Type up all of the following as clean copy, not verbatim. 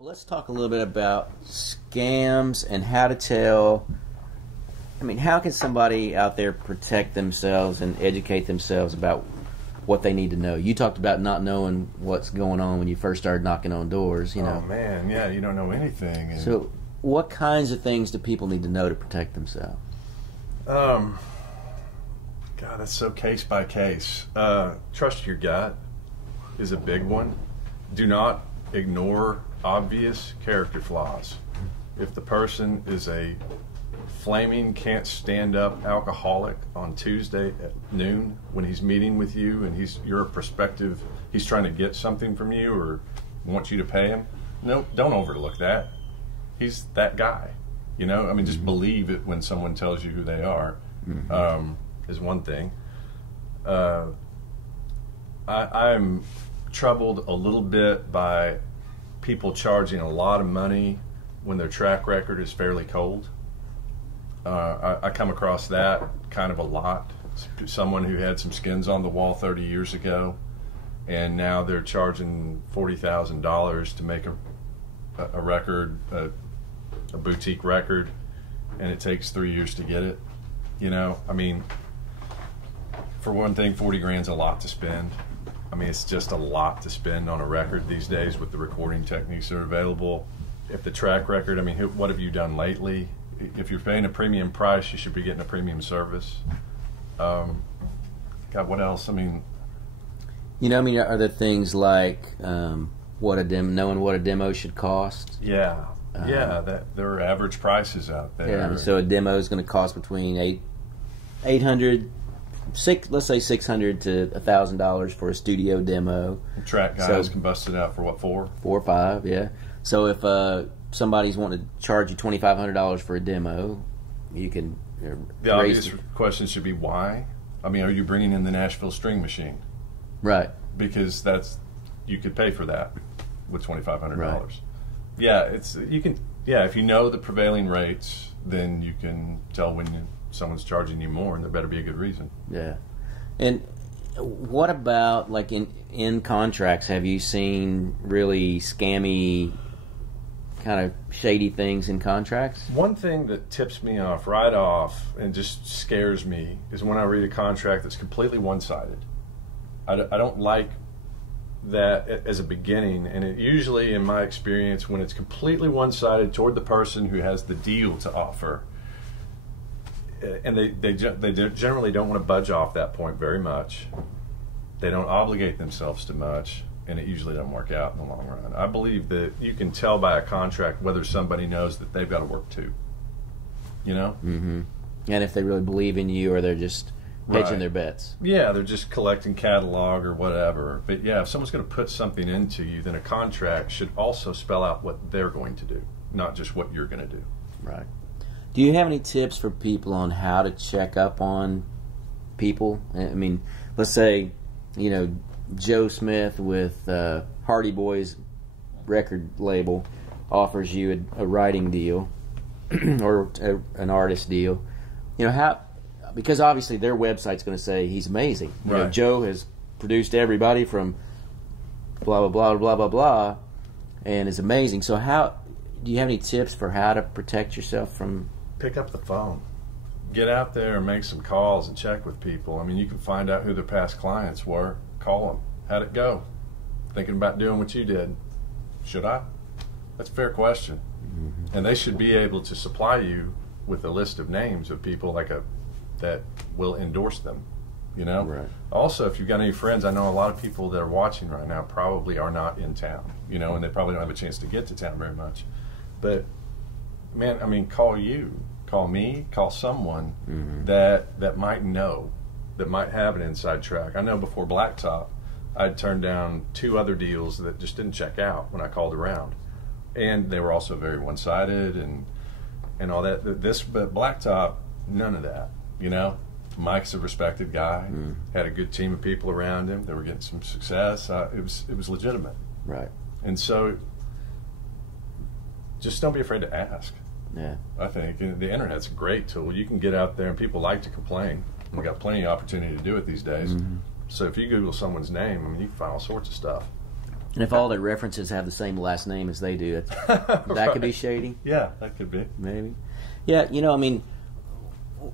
Well, let's talk a little bit about scams and how to tell. I mean, how can somebody out there protect themselves and educate themselves about what they need to know? You talked about not knowing what's going on when you first started knocking on doors, you know. Oh, man, yeah, you don't know anything. And so what kinds of things do people need to know to protect themselves? God, that's so case by case. Trust your gut is a big one. Do not ignore obvious character flaws. If the person is a flaming, can't stand up alcoholic on Tuesday at noon when he's meeting with you and you're a prospective, he's trying to get something from you or wants you to pay him, no, don't overlook that. He's that guy. You know, I mean, just believe it when someone tells you who they are, is one thing. I'm troubled a little bit by people charging a lot of money when their track record is fairly cold. I come across that kind of a lot. Someone who had some skins on the wall 30 years ago, and now they're charging $40,000 to make a record, a boutique record, and it takes 3 years to get it. You know, I mean, for one thing, 40 grand's a lot to spend. I mean, it's just a lot to spend on a record these days with the recording techniques that are available. If the track record, I mean, what have you done lately? If you're paying a premium price, you should be getting a premium service. God, what else? I mean, you know, I mean, are there things like knowing what a demo should cost? Yeah, that there are average prices out there. Yeah, so a demo is going to cost between let's say $600 to $1,000 for a studio demo. Track guys can bust it out for what, $4 or $5, yeah. So if somebody's wanting to charge you $2,500 for a demo, you can. The obvious question should be why. I mean, are you bringing in the Nashville String Machine? Right. Because you could pay for that with $2,500. Right. Yeah, if you know the prevailing rates, then you can tell when someone's charging you more, and there better be a good reason. Yeah. And what about, like, in contracts, have you seen really scammy, kind of shady things in contracts? One thing that tips me off right off and just scares me is when I read a contract that's completely one-sided. I don't like that as a beginning, and it usually, in my experience, when it's completely one-sided toward the person who has the deal to offer, and they generally don't want to budge off that point very much. They don't obligate themselves to much, and it usually doesn't work out in the long run. I believe that you can tell by a contract whether somebody knows that they've got to work too. You know? Mm-hmm. And if they really believe in you, or they're just hedging their bets. Yeah, they're just collecting catalog or whatever. But yeah, if someone's going to put something into you, then a contract should also spell out what they're going to do, not just what you're going to do. Right. Do you have any tips for people on how to check up on people? I mean, let's say, you know, Joe Smith with Hardy Boys record label offers you a writing deal or an artist deal. You know, because obviously their website's going to say he's amazing. You know, Joe has produced everybody from blah, blah, blah, blah, blah, blah, and is amazing. So do you have any tips for how to protect yourself from... Pick up the phone. Get out there and make some calls and check with people. I mean, you can find out who their past clients were. Call them. How'd it go? Thinking about doing what you did. Should I? That's a fair question. Mm-hmm. And they should be able to supply you with a list of names of people that will endorse them. You know? Right. Also, if you've got any friends, I know a lot of people that are watching right now probably are not in town, you know, and they probably don't have a chance to get to town very much. But, man, I mean, call me, call someone that might know, that might have an inside track. I know before Blacktop, I'd turned down 2 other deals that just didn't check out when I called around. And they were also very one-sided and all that. But Blacktop, none of that, you know? Mike's a respected guy, had a good team of people around him. They were getting some success. It was legitimate. Right. And so just don't be afraid to ask. Yeah. I think the internet's a great tool. You can get out there, and people like to complain. We've got plenty of opportunity to do it these days. Mm-hmm. So if you Google someone's name, I mean, you can find all sorts of stuff. And if all their references have the same last name as they do, that Right. could be shady. Yeah, that could be. Maybe. Yeah, I mean,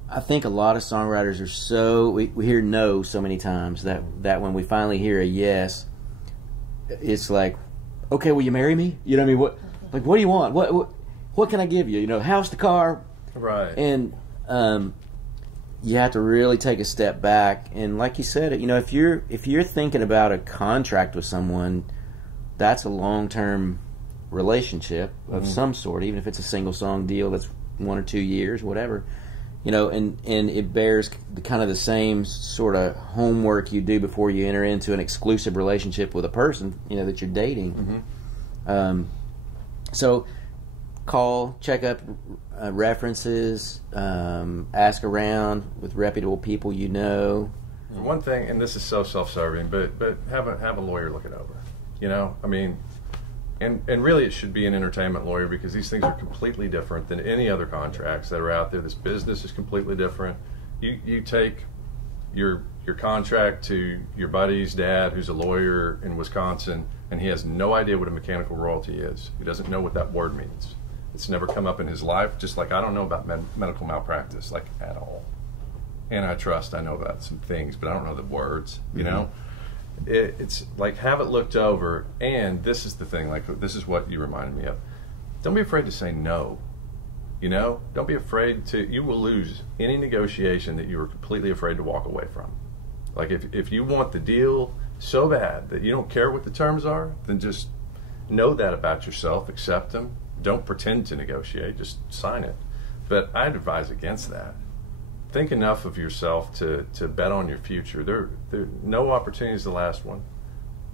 I think a lot of songwriters are so we hear no so many times that when we finally hear a yes, it's like, okay, will you marry me? You know what I mean? What do you want? What can I give you? House, the car, Right. and you have to really take a step back. And like you said, if you're thinking about a contract with someone, that's a long-term relationship of some sort, even if it's a single song deal that's 1 or 2 years, whatever. And it bears kind of the same sort of homework you do before you enter into an exclusive relationship with a person, that you're dating. So call, check up references, ask around with reputable people you know. One thing, and this is so self-serving, but have a lawyer look it over. I mean, and really it should be an entertainment lawyer, because these things are completely different than any other contracts that are out there. This business is completely different. You take your contract to your buddy's dad, who's a lawyer in Wisconsin, and he has no idea what a mechanical royalty is. He doesn't know what that word means. It's never come up in his life, just like I don't know about medical malpractice, like, at all. Antitrust, I know about some things, but I don't know the words, It's like, have it looked over, and this is the thing, like, this is what you reminded me of. Don't be afraid to say no. Don't be afraid to, you will lose any negotiation that you were completely afraid to walk away from. Like, if you want the deal so bad that you don't care what the terms are, then just know that about yourself, accept them. Don't pretend to negotiate, just sign it. But I'd advise against that. Think enough of yourself to bet on your future. There no opportunity is the last one.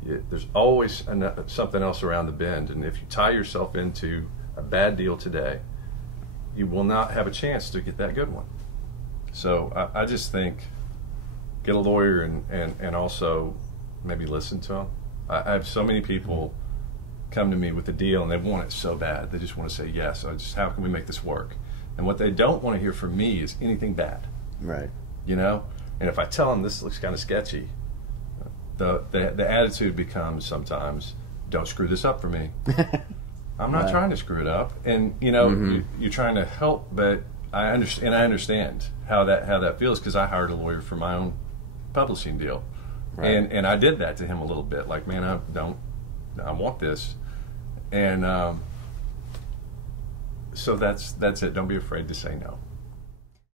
There's always something else around the bend, and if you tie yourself into a bad deal today, you will not have a chance to get that good one. So I just think, get a lawyer and also maybe listen to them. I have so many people come to me with a deal and they want it so bad. They just want to say yes. How can we make this work? And what they don't want to hear from me is anything bad. Right. And if I tell them this looks kind of sketchy, the attitude becomes sometimes, don't screw this up for me. I'm not trying to screw it up. And you're trying to help, but I understand how that feels, because I hired a lawyer for my own publishing deal. Right. And I did that to him a little bit, like, man, I want this. And so that's it. Don't be afraid to say no.